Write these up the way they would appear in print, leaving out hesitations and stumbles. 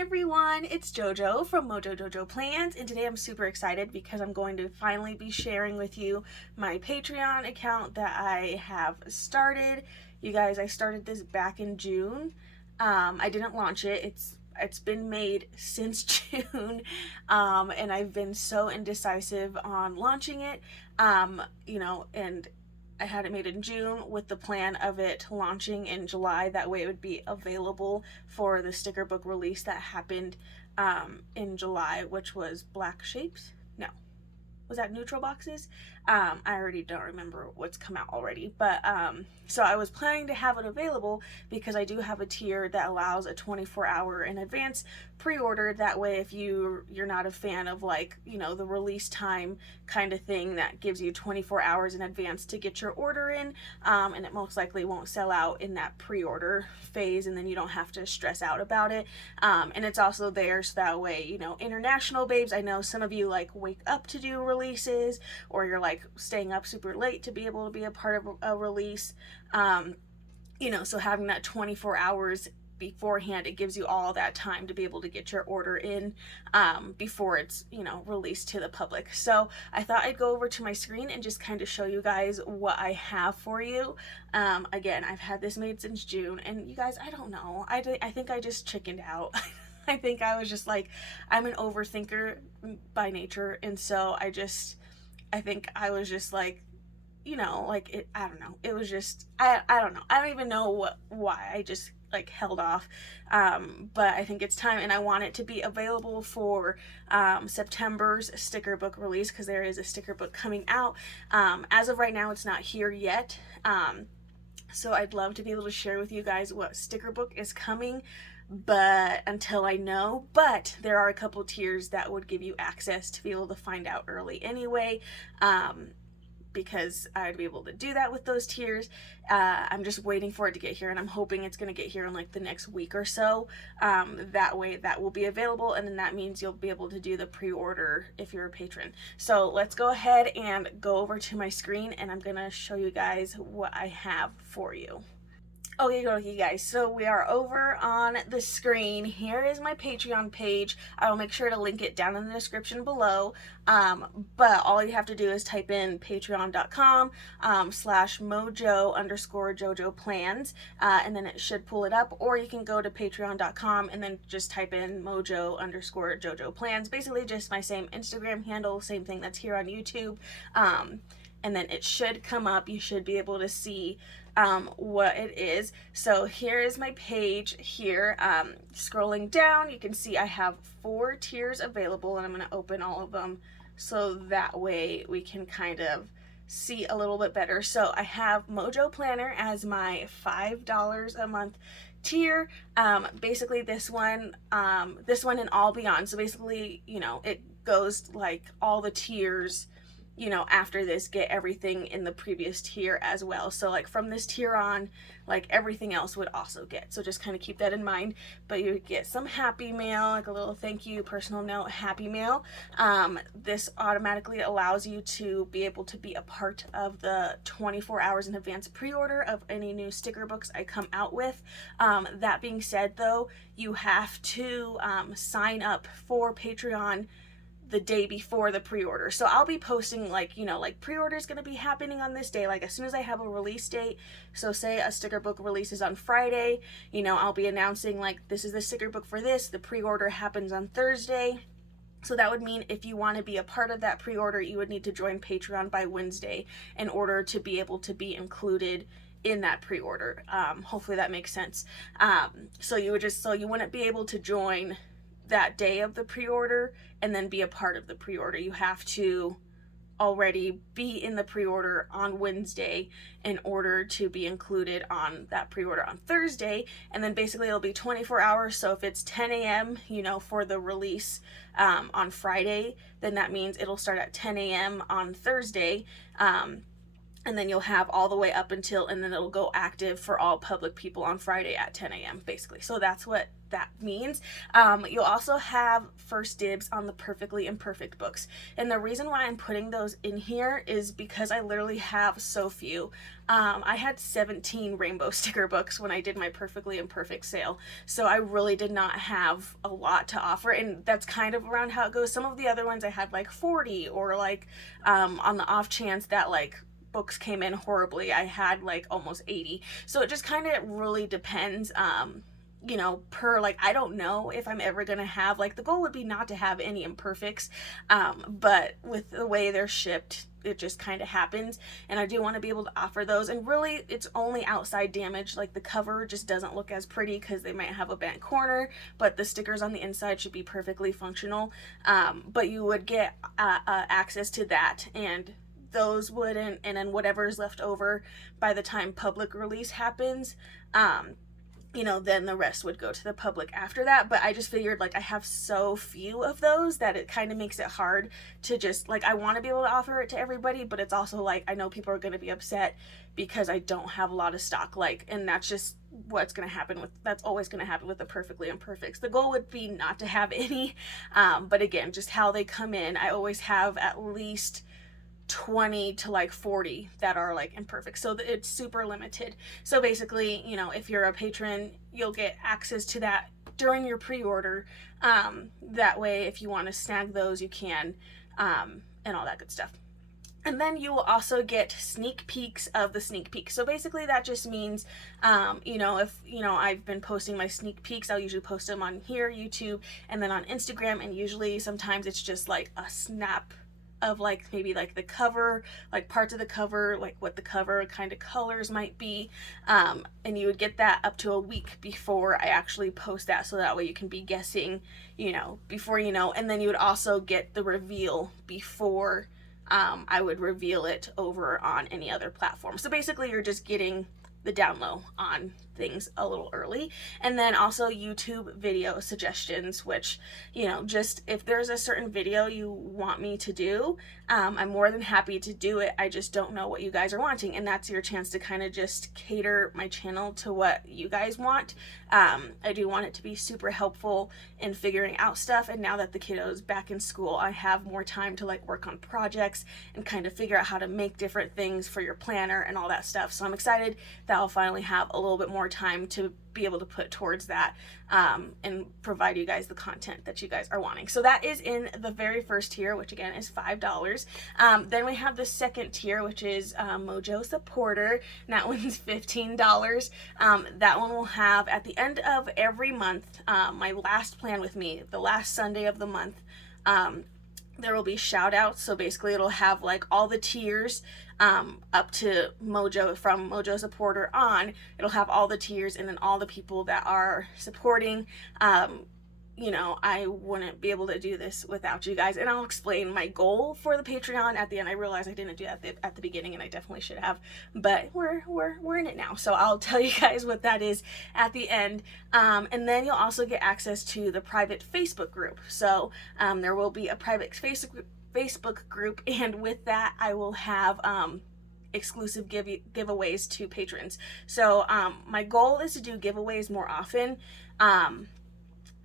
everyone, it's JoJo from Mojo Plans, and today I'm super excited because I'm going to finally be sharing with you my Patreon account that I have started. You guys, I started this back in June. I didn't launch it. It's been made since June, and I've been so indecisive on launching it, and I had it made in June with the plan of it launching in July. That way it would be available for the sticker book release that happened in July, which was black shapes. No, was that neutral boxes? I already don't remember what's come out already, but so I was planning to have it available because I do have a tier that allows a 24-hour in advance pre-order. That way, if you're not a fan of the release time kind of thing, that gives you 24 hours in advance to get your order in, and it most likely won't sell out in that pre-order phase, and then you don't have to stress out about it. And it's also there so that way, international babes, I know some of you wake up to do releases, or you're staying up super late to be able to be a part of a release. So having that 24 hours beforehand, it gives you all that time to be able to get your order in before it's released to the public. So I thought I'd go over to my screen and just kind of show you guys what I have for you. Again, I've had this made since June, and you guys, I don't know, I think I just chickened out. I think I was just I'm an overthinker by nature, and so I think I was just I don't know, it was just, I don't know, I don't even know why I just held off, but I think it's time, and I want it to be available for September's sticker book release, because there is a sticker book coming out. As of right now, it's not here yet, so I'd love to be able to share with you guys what sticker book is coming, but until I know. But there are a couple tiers that would give you access to be able to find out early anyway, because I'd be able to do that with those tiers. I'm just waiting for it to get here, and I'm hoping it's going to get here in the next week or so. That way that will be available, and then that means you'll be able to do the pre-order if you're a patron. So let's go ahead and go over to my screen, and I'm going to show you guys what I have for you. Okay, guys, so we are over on the screen. Here is my Patreon page. I will make sure to link it down in the description below, but all you have to do is type in patreon.com /mojo_jojo plans, and then it should pull it up, or you can go to patreon.com and then just type in mojo_jojo plans, basically just my same Instagram handle, same thing that's here on YouTube, and then it should come up. You should be able to see what it is. So here is my page here. Scrolling down, you can see I have 4 tiers available, and I'm going to open all of them so that way we can kind of see a little bit better. So I have Mojo Planner as my $5 a month tier. Basically this one and all beyond. So basically, it goes all the tiers after this get everything in the previous tier as well. So from this tier on, everything else would also get. So just kind of keep that in mind. But you would get some happy mail, a little thank you, personal note, happy mail. This automatically allows you to be able to be a part of the 24 hours in advance pre-order of any new sticker books I come out with. That being said, though, you have to sign up for Patreon the day before the pre-order. So I'll be posting pre-order is going to be happening on this day, as soon as I have a release date. So say a sticker book releases on Friday, I'll be announcing this is the sticker book for this, the pre-order happens on Thursday. So that would mean if you want to be a part of that pre-order, you would need to join Patreon by Wednesday in order to be able to be included in that pre-order. Hopefully that makes sense. So you wouldn't be able to join that day of the pre-order and then be a part of the pre-order. You have to already be in the pre-order on Wednesday in order to be included on that pre-order on Thursday, and then basically it'll be 24 hours. So if it's 10 a.m. For the release on Friday, then that means it'll start at 10 a.m. on Thursday, and then you'll have all the way up until, and then it'll go active for all public people on Friday at 10 a.m. basically. So that's what that means. You'll also have first dibs on the Perfectly Imperfect books. And the reason why I'm putting those in here is because I literally have so few. I had 17 rainbow sticker books when I did my Perfectly Imperfect sale. So I really did not have a lot to offer. And that's kind of around how it goes. Some of the other ones I had like 40, or like on the off chance that like books came in horribly, I had like almost 80. So it just kind of really depends, you know, per, like, I don't know if I'm ever gonna have, like, the goal would be not to have any imperfects, but with the way they're shipped, it just kind of happens, and I do want to be able to offer those. And really, it's only outside damage, like the cover just doesn't look as pretty because they might have a bent corner, but the stickers on the inside should be perfectly functional. But you would get access to that, and those wouldn't, and then whatever's left over by the time public release happens, you know, then the rest would go to the public after that. But I just figured, like, I have so few of those that it kind of makes it hard to just, like, I want to be able to offer it to everybody, but it's also like, I know people are going to be upset because I don't have a lot of stock, like, and that's just what's going to happen with, that's always going to happen with the Perfectly Imperfects. The goal would be not to have any, but again, just how they come in, I always have at least 20 to like 40 that are like imperfect, so it's super limited. So basically, you know, if you're a patron, you'll get access to that during your pre-order. That way, if you want to snag those, you can, and all that good stuff. And then you will also get sneak peeks of the sneak peek. So basically that just means, you know, if, you know, I've been posting my sneak peeks, I'll usually post them on here, YouTube, and then on Instagram, and usually sometimes it's just like a snap of like maybe like the cover, like parts of the cover, like what the cover kind of colors might be, and you would get that up to a week before I actually post that, so that way you can be guessing, you know, before you know. And then you would also get the reveal before I would reveal it over on any other platform. So basically you're just getting the down low on things a little early. And then also YouTube video suggestions, which, you know, just if there's a certain video you want me to do, I'm more than happy to do it. I just don't know what you guys are wanting, and that's your chance to kind of just cater my channel to what you guys want. I do want it to be super helpful in figuring out stuff, and now that the kiddo's back in school, I have more time to like work on projects and kind of figure out how to make different things for your planner and all that stuff. So I'm excited that I'll finally have a little bit more time to be able to put towards that, and provide you guys the content that you guys are wanting. So that is in the very first tier, which again is $5. Then we have the second tier, which is Mojo Supporter, and that one's $15. That one will have at the end of every month, my last plan with me, the last Sunday of the month, there will be shout outs. So basically it'll have like all the tiers up to Mojo, from Mojo Supporter on, it'll have all the tiers, and then all the people that are supporting. You know, I wouldn't be able to do this without you guys, and I'll explain my goal for the Patreon at the end. I realized I didn't do that at the beginning, and I definitely should have, but we're in it now, so I'll tell you guys what that is at the end. And then you'll also get access to the private Facebook group. So there will be a private Facebook group, and with that I will have exclusive giveaways to patrons. So my goal is to do giveaways more often.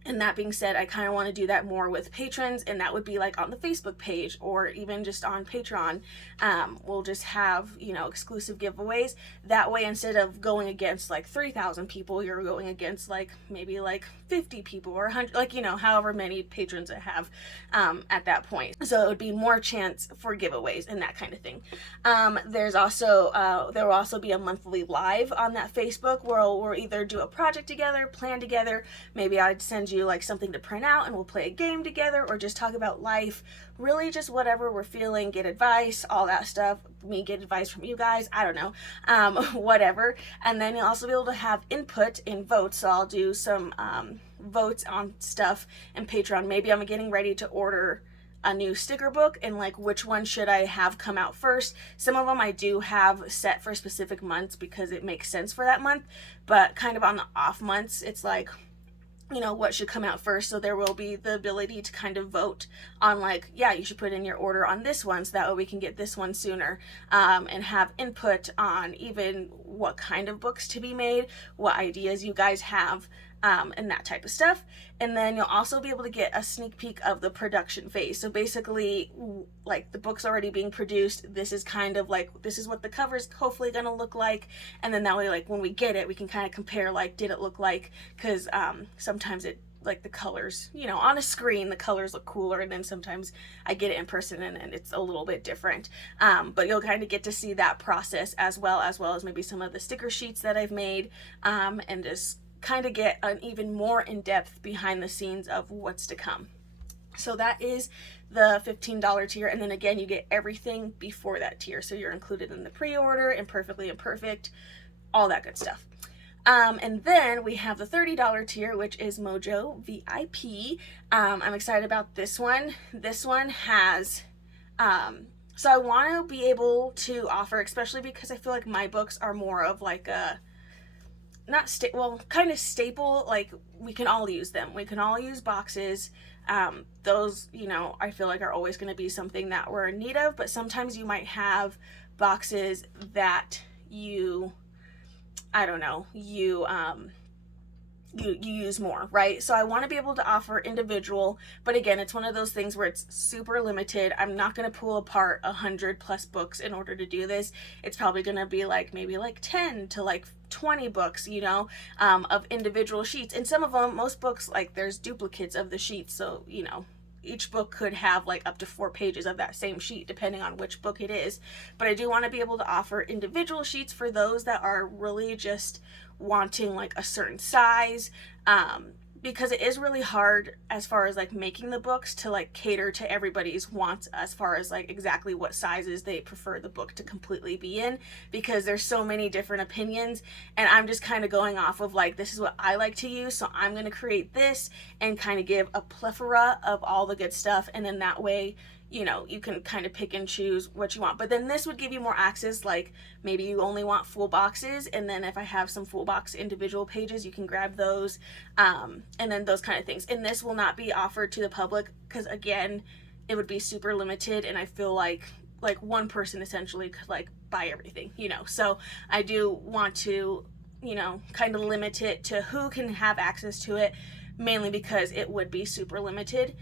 And that being said, I kind of want to do that more with patrons, and that would be like on the Facebook page or even just on Patreon. We'll just have, you know, exclusive giveaways. That way, instead of going against like 3,000 people, you're going against like maybe like 50 people or 100, like, you know, however many patrons I have at that point. So it would be more chance for giveaways and that kind of thing. There's also, there will also be a monthly live on that Facebook where we'll either do a project together, plan together. Maybe I'd send you like something to print out and we'll play a game together, or just talk about life, really just whatever we're feeling, get advice, all that stuff. Me get advice from you guys, I don't know, whatever. And then you'll also be able to have input in votes. So I'll do some votes on stuff in Patreon. Maybe I'm getting ready to order a new sticker book, and like which one should I have come out first. Some of them I do have set for specific months because it makes sense for that month, but kind of on the off months, it's like, you know, what should come out first. So there will be the ability to kind of vote on, like, yeah, you should put in your order on this one so that way we can get this one sooner, and have input on even what kind of books to be made, what ideas you guys have, and that type of stuff. And then you'll also be able to get a sneak peek of the production phase. So basically, like, the book's already being produced. This is kind of like, this is what the cover's hopefully going to look like. And then that way, like, when we get it, we can kind of compare, like, did it look like, because sometimes it, like, the colors, you know, on a screen the colors look cooler, and then sometimes I get it in person and it's a little bit different. But you'll kind of get to see that process as well as maybe some of the sticker sheets that I've made, and just kind of get an even more in-depth behind the scenes of what's to come. So that is the $15 tier, and then again you get everything before that tier, so you're included in the pre-order, Imperfectly Imperfect, all that good stuff. And then we have the $30 tier, which is Mojo VIP. I'm excited about this one. This one has, so I want to be able to offer, especially because I feel like my books are more of like a, kind of staple, like, we can all use them. We can all use boxes. Those, you know, I feel like are always going to be something that we're in need of, but sometimes you might have boxes that you, I don't know, you use more, right? So I want to be able to offer individual, but again, it's one of those things where it's super limited. I'm not going to pull apart 100+ books in order to do this. It's probably going to be like maybe like 10 to like 20 books, you know, of individual sheets. And some of them, most books, like, there's duplicates of the sheets, so, you know, each book could have like up to 4 pages of that same sheet depending on which book it is. But I do want to be able to offer individual sheets for those that are really just wanting like a certain size, because it is really hard as far as like making the books to like cater to everybody's wants as far as like exactly what sizes they prefer the book to completely be in, because there's so many different opinions, and I'm just kind of going off of like, this is what I like to use, so I'm going to create this and kind of give a plethora of all the good stuff, and then that way, you know, you can kind of pick and choose what you want. But then this would give you more access, like maybe you only want full boxes, and then if I have some full box individual pages, you can grab those, and then those kind of things. And this will not be offered to the public because, again, it would be super limited, and I feel like one person essentially could like buy everything, you know. So I do want to, you know, kind of limit it to who can have access to it, mainly because it would be super limited.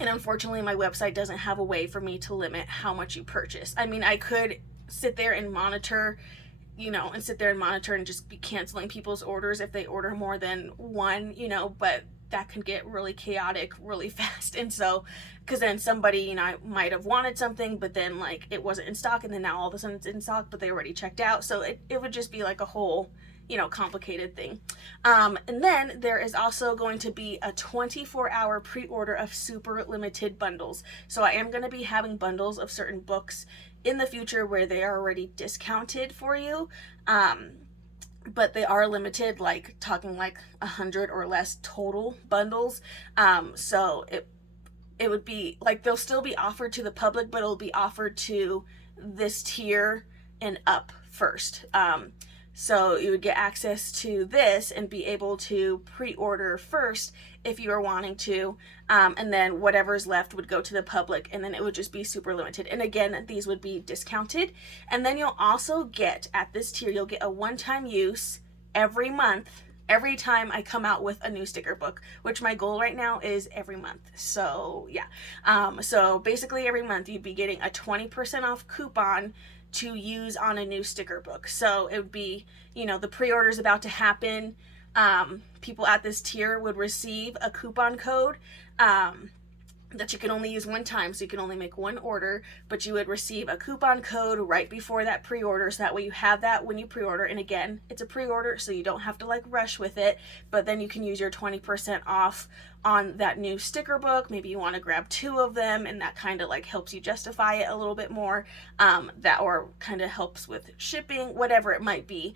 And unfortunately, my website doesn't have a way for me to limit how much you purchase. I mean, I could sit there and monitor, you know, and just be canceling people's orders if they order more than one, you know, but that can get really chaotic really fast. And so, because then somebody, you know, might have wanted something, but then like it wasn't in stock, and then now all of a sudden it's in stock, but they already checked out. So it would just be like a whole, you know, complicated thing. And then there is also going to be a 24-hour pre-order of super limited bundles. So I am going to be having bundles of certain books in the future where they are already discounted for you. But they are limited, like talking like 100 or less total bundles. So it would be like, they'll still be offered to the public, but it'll be offered to this tier and up first. So you would get access to this and be able to pre-order first if you are wanting to, and then whatever's left would go to the public, and then it would just be super limited. And again, these would be discounted. And then you'll also get, at this tier, you'll get a one-time use every month, every time I come out with a new sticker book, which my goal right now is every month. So yeah, so basically every month you'd be getting a 20% off coupon to use on a new sticker book. So it would be, you know, the pre-order is about to happen. People at this tier would receive a coupon code that you can only use one time, so you can only make one order, but you would receive a coupon code right before that pre-order, so that way you have that when you pre-order. And again, it's a pre-order, so you don't have to like rush with it, but then you can use your 20% off on that new sticker book. Maybe you want to grab 2 of them, and that kind of like helps you justify it a little bit more, that, or kind of helps with shipping, whatever it might be.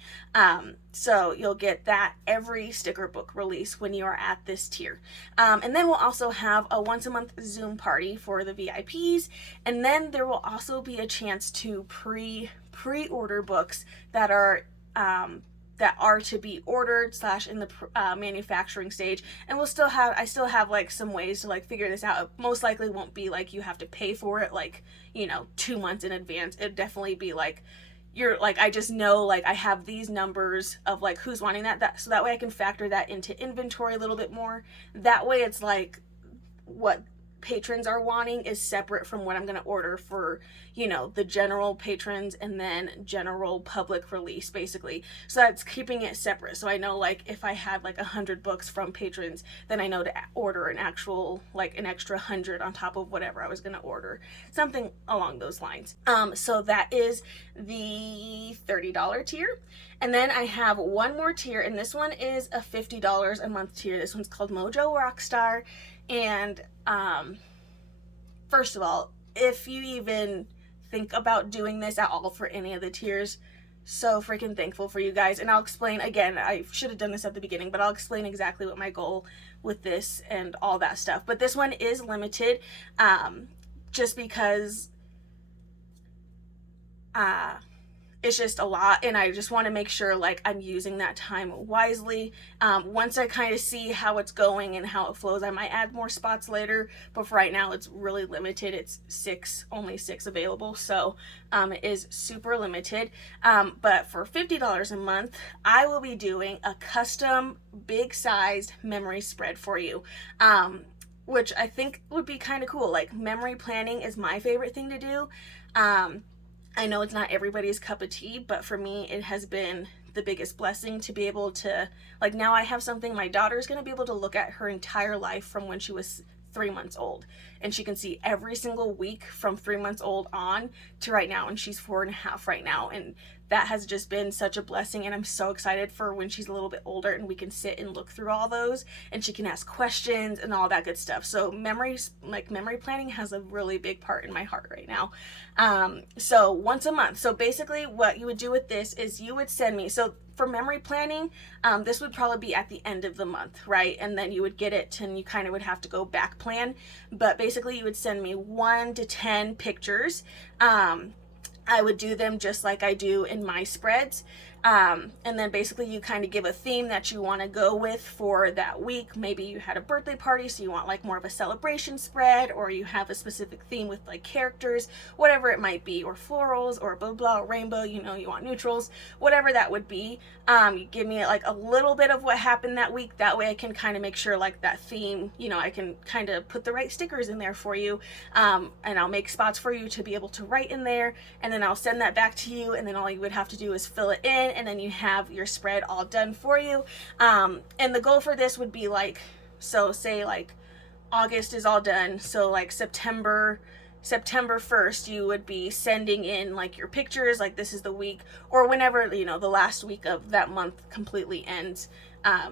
So you'll get that every sticker book release when you are at this tier. And then we'll also have a once a month Zoom party for the VIPs, and then there will also be a chance to pre-order books that are that are to be ordered / in the manufacturing stage. And I still have like some ways to like figure this out. It most likely won't be like you have to pay for it like, you know, 2 months in advance. It'd definitely be like you're like, I just know like I have these numbers of like who's wanting that so that way I can factor that into inventory a little bit more. That way it's like what patrons are wanting is separate from what I'm going to order for, you know, the general patrons and then general public release, basically. So that's keeping it separate. So I know like if I had like 100 books from patrons, then I know to order an actual like an extra 100 on top of whatever I was going to order, something along those lines. So that is the $30 tier. And then I have one more tier, and this one is a $50 a month tier. This one's called Mojo Rockstar. And first of all, if you even think about doing this at all for any of the tiers, so freaking thankful for you guys. And I'll explain again, I should have done this at the beginning, but I'll explain exactly what my goal with this and all that stuff. But this one is limited, just because it's just a lot, and I just want to make sure like I'm using that time wisely. Once I kind of see how it's going and how it flows, I might add more spots later, but for right now it's really limited. It's only six available, so it is super limited. But for $50 a month, I will be doing a custom big sized memory spread for you, which I think would be kind of cool. Like, memory planning is my favorite thing to do. I know it's not everybody's cup of tea, but for me, it has been the biggest blessing to be able to, like, now I have something my daughter's going to be able to look at her entire life from when she was 3 months old. And she can see every single week from 3 months old on to right now. And she's 4.5 right now. And that has just been such a blessing. And I'm so excited for when she's a little bit older and we can sit and look through all those and she can ask questions and all that good stuff. So memory planning has a really big part in my heart right now. So once a month. So basically what you would do with this is you would send me, so for memory planning, this would probably be at the end of the month, right? And then you would get it and you kind of would have to go back plan. But basically you would send me 1 to 10 pictures. I would do them just like I do in my spreads. And then basically you kind of give a theme that you want to go with for that week. Maybe you had a birthday party, so you want like more of a celebration spread, or you have a specific theme with like characters, whatever it might be, or florals, or blah blah, or rainbow, you know, you want neutrals, whatever that would be. You give me like a little bit of what happened that week. That way I can kind of make sure like that theme, you know, I can kind of put the right stickers in there for you. And I'll make spots for you to be able to write in there, and then I'll send that back to you, and then all you would have to do is fill it in, and then you have your spread all done for you. And the goal for this would be like, so say like August is all done, so like September 1st you would be sending in like your pictures, like this is the week, or whenever, you know, the last week of that month completely ends.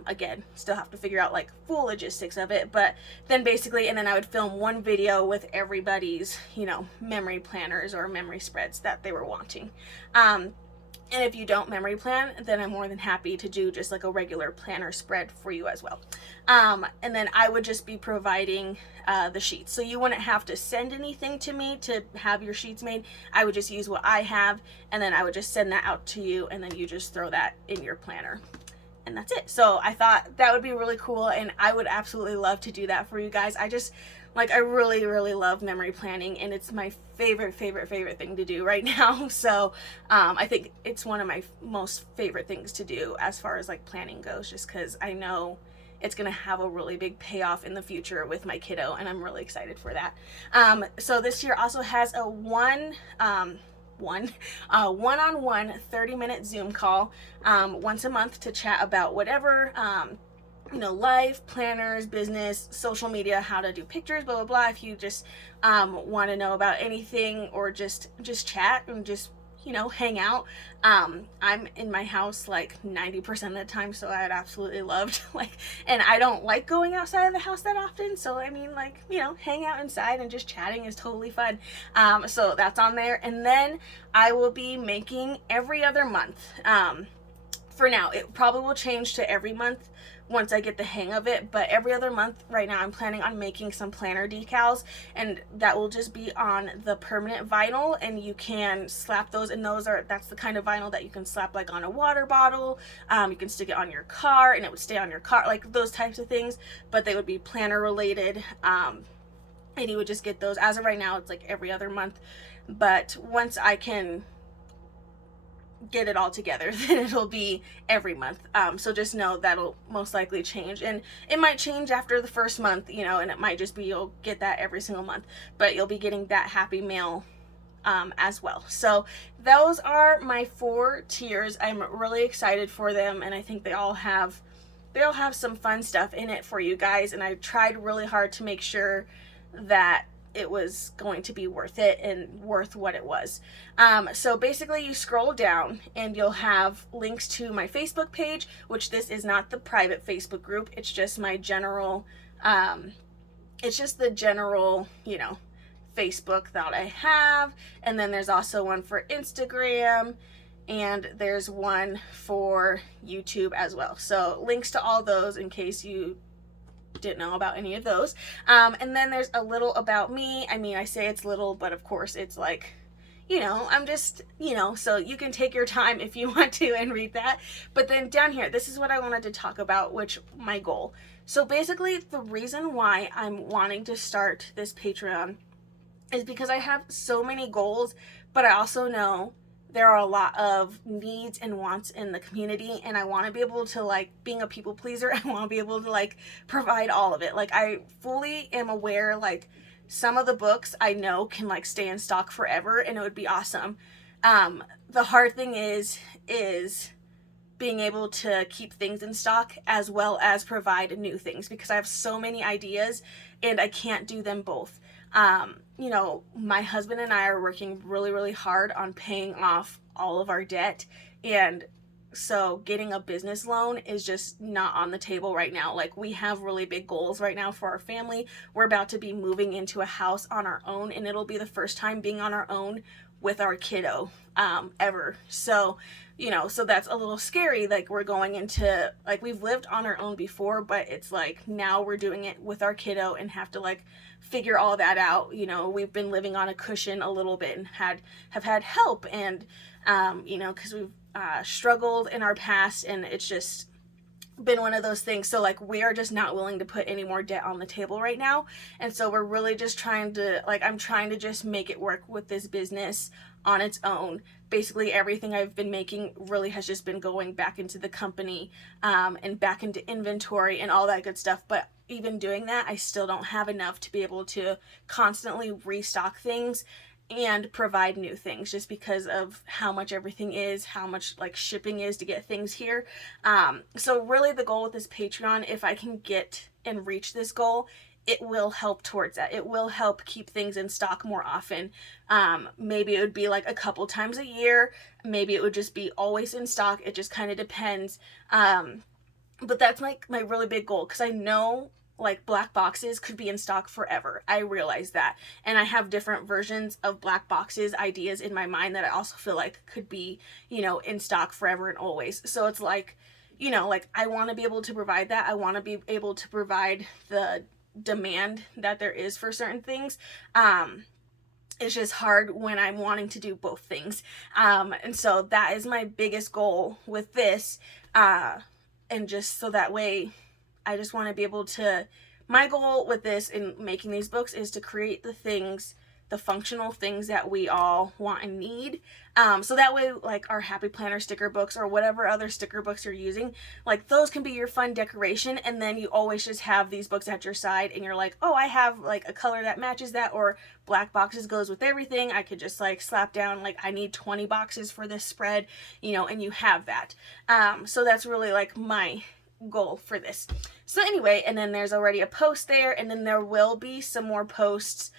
Again, still have to figure out like full logistics of it, but then basically, and then I would film one video with everybody's, you know, memory planners or memory spreads that they were wanting. And if you don't memory plan, then I'm more than happy to do just like a regular planner spread for you as well. And then I would just be providing the sheets. So you wouldn't have to send anything to me to have your sheets made. I would just use what I have, and then I would just send that out to you, and then you just throw that in your planner. And that's it. So I thought that would be really cool, and I would absolutely love to do that for you guys. I really, really love memory planning, and it's my favorite thing to do right now. So I think it's one of my most favorite things to do as far as like planning goes, just because I know it's going to have a really big payoff in the future with my kiddo, and I'm really excited for that. So this year also has a one-on-one 30-minute Zoom call once a month to chat about whatever, you know, life, planners, business, social media, how to do pictures, blah blah blah. If you just want to know about anything, or just chat and just, you know, hang out. I'm in my house like 90% of the time, so I'd absolutely love to, like, and I don't like going outside of the house that often, so I mean, like, you know, hang out inside and just chatting is totally fun. So that's on there. And then I will be making every other month. For now, it probably will change to every month once I get the hang of it. But every other month right now I'm planning on making some planner decals, and that will just be on the permanent vinyl, and you can slap those, and that's the kind of vinyl that you can slap like on a water bottle. You can stick it on your car and it would stay on your car, like those types of things, but they would be planner related. And you would just get those. As of right now, it's like every other month, but once I can get it all together, then it'll be every month. So just know that'll most likely change, and it might change after the first month, you know, and it might just be you'll get that every single month, but you'll be getting that happy mail as well. So those are my 4 tiers. I'm really excited for them, and I think they all have some fun stuff in it for you guys, and I tried really hard to make sure that it was going to be worth it and worth what it was. So basically you scroll down and you'll have links to my Facebook page, which this is not the private Facebook group. It's just my general, it's just the general, you know, Facebook that I have. And then there's also one for Instagram, and there's one for YouTube as well. So links to all those in case you didn't know about any of those. And then there's a little about me. I mean, I say it's little, but of course it's like, you know, I'm just, you know, so you can take your time if you want to and read that. But then down here, this is what I wanted to talk about, which my goal. So basically the reason why I'm wanting to start this Patreon is because I have so many goals, but I also know there are a lot of needs and wants in the community, and I want to be able to, like, being a people pleaser, I want to be able to like provide all of it. Like, I fully am aware, like, some of the books I know can like stay in stock forever and it would be awesome. The hard thing is being able to keep things in stock as well as provide new things, because I have so many ideas and I can't do them both. You know, my husband and I are working really, really hard on paying off all of our debt, and so getting a business loan is just not on the table right now. Like, we have really big goals right now for our family. We're about to be moving into a house on our own, and it'll be the first time being on our own with our kiddo ever. So, you know, so that's a little scary. Like, we're going into, like, we've lived on our own before, but it's like now we're doing it with our kiddo and have to like figure all that out. You know, we've been living on a cushion a little bit and have had help, and you know, because we've struggled in our past, and it's just been one of those things. So like, we are just not willing to put any more debt on the table right now, and so we're really just trying to, like, I'm trying to just make it work with this business on its own. Basically everything I've been making really has just been going back into the company, and back into inventory and all that good stuff. But even doing that, I still don't have enough to be able to constantly restock things and provide new things, just because of how much everything is, how much like shipping is to get things here. So really the goal with this Patreon, if I can get and reach this goal, it will help towards that. It will help keep things in stock more often. Maybe it would be like a couple times a year. Maybe it would just be always in stock. It just kind of depends. But that's like my really big goal, because I know like black boxes could be in stock forever. I realize that. And I have different versions of black boxes ideas in my mind that I also feel like could be, you know, in stock forever and always. So it's like, you know, like, I want to be able to provide that. I want to be able to provide the demand that there is for certain things. It's just hard when I'm wanting to do both things. And so that is my biggest goal with this. And just so that way, I just want to be able to, my goal with this and making these books is to create the things, the functional things that we all want and need. So that way, like, our Happy Planner sticker books or whatever other sticker books you're using, like, those can be your fun decoration, and then you always just have these books at your side, and you're like, oh, I have like a color that matches that, or black boxes goes with everything. I could just like slap down, like, I need 20 boxes for this spread, you know, and you have that. So that's really like my goal for this. So anyway, and then there's already a post there, and then there will be some more posts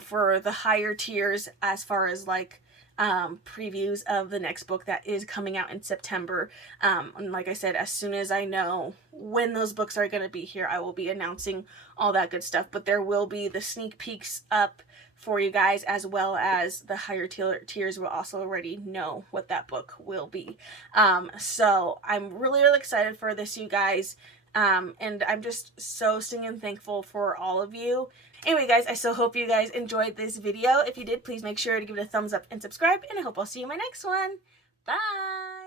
for the higher tiers as far as like previews of the next book that is coming out in September. And like I said, as soon as I know when those books are going to be here, I will be announcing all that good stuff. But there will be the sneak peeks up for you guys, as well as the higher tiers will also already know what that book will be. So I'm really, really excited for this, you guys. And I'm just so stinging thankful for all of you. Anyway, guys, I so hope you guys enjoyed this video. If you did, please make sure to give it a thumbs up and subscribe, and I hope I'll see you in my next one. Bye!